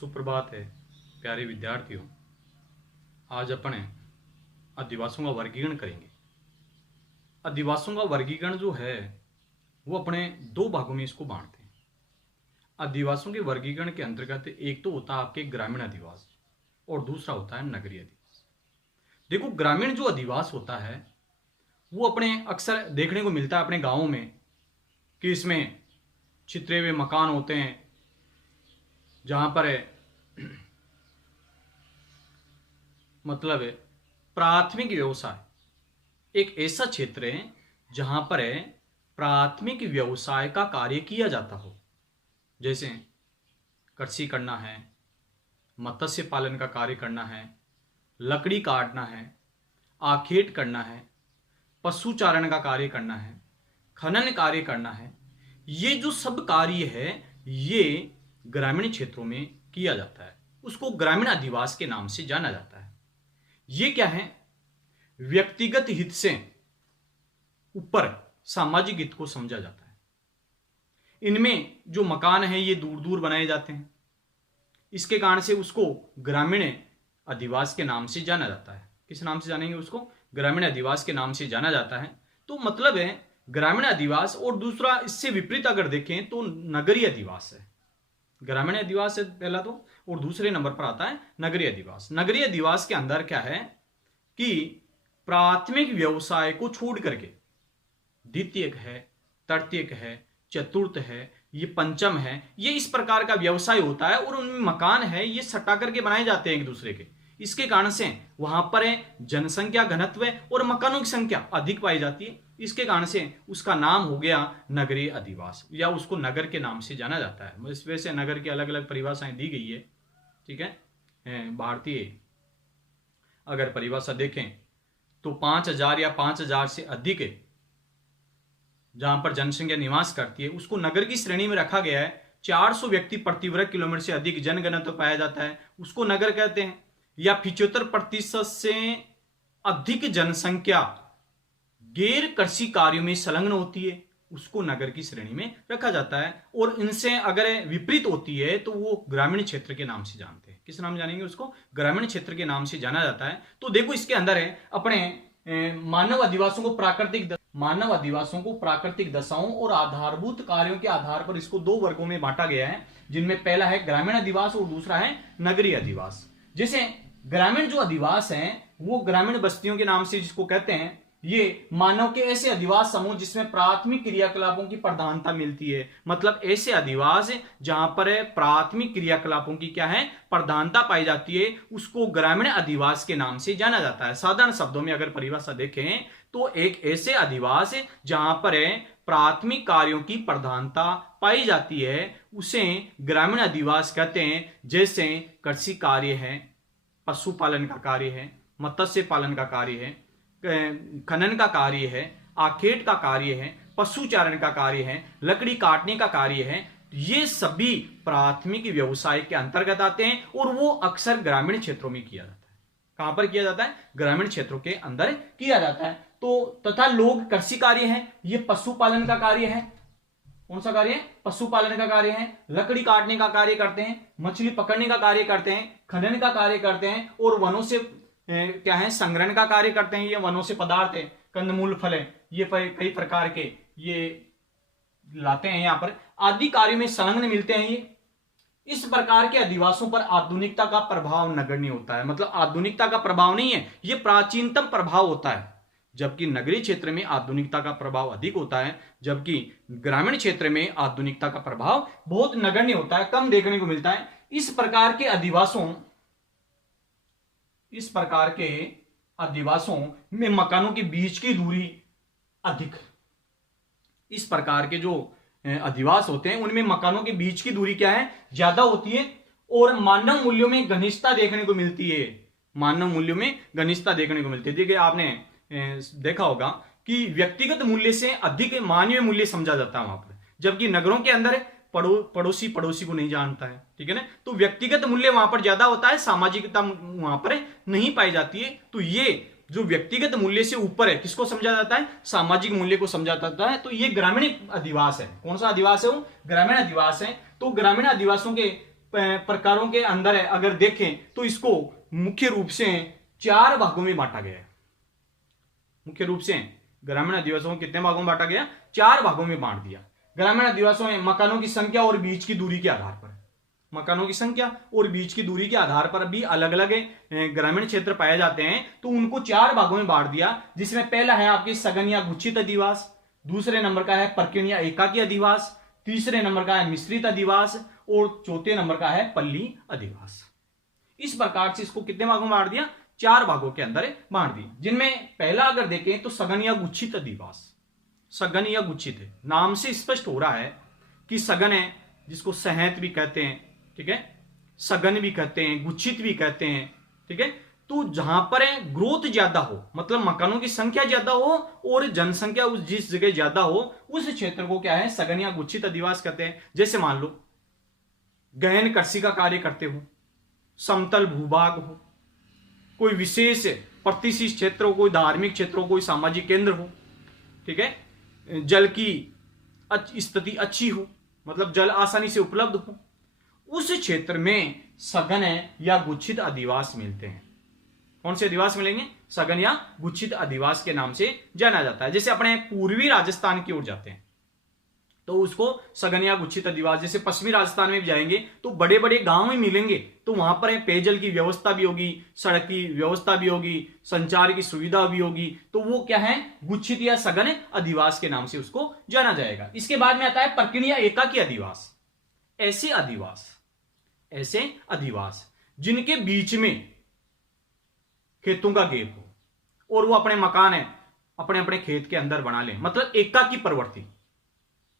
सुप्रभात है प्यारे विद्यार्थियों। आज अपन अधिवासों का वर्गीकरण करेंगे। अधिवासों का वर्गीकरण जो है वो अपने दो भागों में इसको बांटते हैं। अधिवासों के वर्गीकरण के अंतर्गत एक तो होता है आपके ग्रामीण अधिवास और दूसरा होता है नगरीय अधिवास। देखो, ग्रामीण जो अधिवास होता है वो अपने अक्सर देखने को मिलता है अपने गांवों में कि इसमें छितरे हुए मकान होते हैं जहां पर मतलब प्राथमिक व्यवसाय एक ऐसा क्षेत्र है जहां पर प्राथमिक व्यवसाय का कार्य किया जाता हो, जैसे कृषि करना है, मत्स्य पालन का कार्य करना है, लकड़ी काटना है, आखेट करना है, पशु चारण का कार्य करना है, खनन कार्य करना है। ये जो सब कार्य है ये ग्रामीण क्षेत्रों में किया जाता है, उसको ग्रामीण अधिवास के नाम से जाना जाता है। ये क्या है? व्यक्तिगत हित से ऊपर सामाजिक हित को समझा जाता है। इनमें जो मकान है ये दूर दूर बनाए जाते हैं, इसके कारण से उसको ग्रामीण अधिवास के नाम से जाना जाता है। किस नाम से जानेंगे उसको? ग्रामीण अधिवास के नाम से जाना जाता है। तो मतलब है ग्रामीण अधिवास। और दूसरा इससे विपरीत अगर देखें तो नगरीय अधिवास है। ग्रामीण अधिवास है पहला तो, और दूसरे नंबर पर आता है नगरीय अधिवास। नगरीय अधिवास के अंदर क्या है कि प्राथमिक व्यवसाय को छोड़ करके द्वितीयक है, तृतीयक है, चतुर्थ है, ये पंचम है, ये इस प्रकार का व्यवसाय होता है। और उनमें मकान है ये सटा करके बनाए जाते हैं एक दूसरे के। इसके कारण से वहां पर जनसंख्या घनत्व और मकानों की संख्या अधिक पाई जाती है। इसके कारण से उसका नाम हो गया नगरीय अधिवास, या उसको नगर के नाम से जाना जाता है। इस वजह से नगर की अलग अलग परिभाषाएं दी गई है। ठीक है, भारतीय अगर परिभाषा देखें तो 5000 या 5000 से अधिक जहां पर जनसंख्या निवास करती है उसको नगर की श्रेणी में रखा गया है। 400 व्यक्ति प्रति वर्ग किलोमीटर से अधिक जनघनत्व पाया जाता है, उसको नगर कहते हैं। या 75% से अधिक जनसंख्या गैर कृषि कार्यों में संलग्न होती है, उसको नगर की श्रेणी में रखा जाता है। और इनसे अगर विपरीत होती है तो वो ग्रामीण क्षेत्र के नाम से जानते हैं। किस नाम जानेंगे उसको? ग्रामीण क्षेत्र के नाम से जाना जाता है। तो देखो इसके अंदर है अपने मानव अधिवासों को प्राकृतिक दशाओं और आधारभूत कार्यों के आधार पर इसको दो वर्गों में बांटा गया है, जिनमें पहला है ग्रामीण अधिवास और दूसरा है नगरीय अधिवास। जैसे ग्रामीण जो अधिवास हैं वो ग्रामीण बस्तियों के नाम से जिसको कहते हैं, ये मानव के ऐसे अधिवास समूह जिसमें प्राथमिक क्रियाकलापों की प्रधानता मिलती है। मतलब ऐसे अधिवास जहां पर प्राथमिक क्रियाकलापों की क्या है? प्रधानता पाई जाती है, उसको ग्रामीण अधिवास के नाम से जाना जाता है। साधारण शब्दों में अगर परिभाषा देखें तो एक ऐसे अधिवास जहां पर प्राथमिक कार्यों की प्रधानता पाई जाती है उसे ग्रामीण अधिवास कहते हैं। जैसे कृषि कार्य है, पशुपालन का कार्य है, मत्स्य पालन का कार्य है, खनन का कार्य है, आखेट का कार्य है, पशु चारण का कार्य है, लकड़ी काटने का कार्य है। ये सभी प्राथमिक व्यवसाय के अंतर्गत आते हैं और वो अक्सर ग्रामीण क्षेत्रों में किया जाता है। कहां पर किया जाता है? ग्रामीण क्षेत्रों के अंदर किया जाता है। तो तथा लोग कृषि कार्य है, ये पशुपालन का कार्य है। कौन सा कार्य है? पशुपालन का कार्य है। लकड़ी काटने का कार्य करते हैं, मछली पकड़ने का कार्य करते हैं, खनन का कार्य करते हैं, और वनों से क्या है? संग्रहण का कार्य करते हैं। ये वनों से पदार्थ है, कंदमूल, फल है, ये कई प्रकार के ये लाते हैं यहाँ पर, आदि कार्यों में संलग्न मिलते हैं ये। इस प्रकार के अधिवासों पर आधुनिकता का प्रभाव नगण्य होता है। मतलब आधुनिकता का प्रभाव नहीं है, ये प्राचीनतम प्रभाव होता है। जबकि नगरीय क्षेत्र में आधुनिकता का प्रभाव अधिक होता है, जबकि ग्रामीण क्षेत्र में आधुनिकता का प्रभाव बहुत नगण्य होता है, कम देखने को मिलता है। इस प्रकार के अधिवासों में मकानों के बीच की दूरी अधिक। इस प्रकार के जो अधिवास होते हैं उनमें मकानों के बीच की दूरी क्या है? ज्यादा होती है। और मानव मूल्यों में घनिष्ठता देखने को मिलती है। देखिए आपने देखा होगा कि व्यक्तिगत मूल्य से अधिक मानवीय मूल्य समझा जाता है वहां पर, जबकि नगरों के अंदर पड़ोसी को नहीं जानता है। ठीक है ना? तो व्यक्तिगत मूल्य वहां पर ज्यादा होता है, सामाजिकता वहां पर नहीं पाई जाती है। तो ये जो व्यक्तिगत मूल्य से ऊपर है किसको समझा जाता है? सामाजिक मूल्य को समझा जाता है। तो ये ग्रामीण अधिवास है। कौन सा अधिवास है? वो ग्रामीण अधिवास है। तो ग्रामीण अधिवासों के प्रकारों के अंदर है, अगर देखें तो इसको मुख्य रूप से 4 भागों में बांटा गया है। मुख्य रूप से ग्रामीण अधिवासियों को कितने भागों में बांटा गया? 4 भागों में बांट दिया। ग्रामीण अधिवासियों में मकानों की संख्या और बीच की दूरी के आधार पर, मकानों की संख्या और बीच की दूरी के आधार पर भी अलग अलग ग्रामीण क्षेत्र पाए जाते हैं, तो उनको 4 भागों में बांट दिया, जिसमें पहला है आपके सघन या गुच्छित अधिवास, दूसरे नंबर का है परकीण या एकाकी अधिवास, तीसरे नंबर का है मिश्रित अधिवास और चौथे नंबर का है पल्ली अधिवास। इस प्रकार से इसको कितने भागों में बांट दिया? 4 भागों के अंदर बांट दिया, जिनमें पहला अगर देखें तो सघन या गुच्छित अधिवास। सघन या गुच्छित है, नाम से स्पष्ट हो रहा है कि सघन है, जिसको सहैत भी कहते हैं, ठीक है, सघन भी कहते हैं, गुच्छित भी कहते हैं, ठीक है। तो जहां पर है ग्रोथ ज्यादा हो, मतलब मकानों की संख्या ज्यादा हो और जनसंख्या उस जिस जगह ज्यादा हो, उस क्षेत्र को क्या है? सघन या गुच्छित अधिवास कहते हैं। जैसे मान लो गहन कृषि का कार्य करते हो, समतल भूभाग हो, कोई विशेष प्रतिष्ठित क्षेत्र हो, कोई धार्मिक क्षेत्र हो, कोई सामाजिक केंद्र हो, ठीक है, जल की स्थिति अच्छी हो, मतलब जल आसानी से उपलब्ध हो, उस क्षेत्र में सघन या गुच्छित अधिवास मिलते हैं। कौन से अधिवास मिलेंगे? सघन या गुच्छित अधिवास के नाम से जाना जाता है। जैसे अपने पूर्वी राजस्थान की ओर जाते हैं तो उसको सघन या गुच्छित अधिवास, जैसे पश्चिमी राजस्थान में भी जाएंगे तो बड़े बड़े गांव ही मिलेंगे, तो वहां पर पेयजल की व्यवस्था भी होगी, सड़क की व्यवस्था भी होगी, संचार की सुविधा भी होगी, तो वो क्या है? गुच्छित या सघन अधिवास के नाम से उसको जाना जाएगा। इसके बाद में आता है परकीण या एकाकी अधिवास। ऐसे अधिवास जिनके बीच में खेतों का गेप हो और वो अपने मकान है अपने अपने खेत के अंदर बना लें, मतलब एकाकी प्रवृत्ति।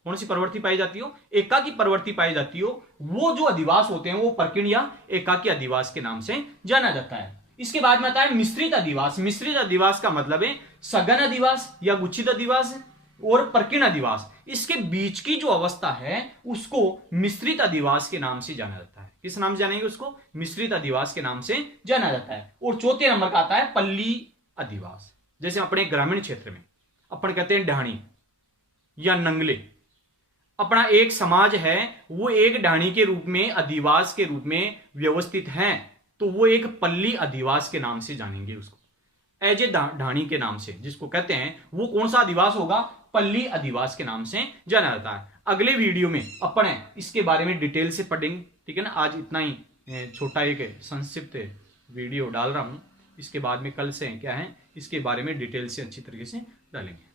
कौन सी प्रवृत्ति पाई जाती हो? एकाकी प्रवृत्ति पाई जाती हो, वो जो अधिवास होते हैं वो परकीण या एकाकी अधिवास के नाम से जाना जाता है। इसके बाद में आता है मिश्रित अधिवास। मिश्रित अधिवास का मतलब है सघन अधिवास या गुच्छित अधिवास और परकीण अधिवास, इसके बीच की जो अवस्था है उसको मिश्रित अधिवास के नाम से जाना जाता है। किस नाम से जानेंगे उसको? मिश्रित अधिवास के नाम से जाना जाता है। और चौथे नंबर का आता है पल्ली अधिवास। जैसे अपने ग्रामीण क्षेत्र में अपन कहते हैं ढाणी या नंगले, अपना एक समाज है, वो एक ढाणी के रूप में, अधिवास के रूप में व्यवस्थित है, तो वो एक पल्ली अधिवास के नाम से जानेंगे उसको, एज ए ढाणी के नाम से जिसको कहते हैं, वो कौन सा अधिवास होगा? पल्ली अधिवास के नाम से जाना जाता है। अगले वीडियो में अपन इसके बारे में डिटेल से पढ़ेंगे, ठीक है ना। आज इतना ही छोटा एक संक्षिप्त वीडियो डाल रहा हूं, इसके बाद में कल से क्या है इसके बारे में डिटेल से अच्छी तरीके से डालेंगे।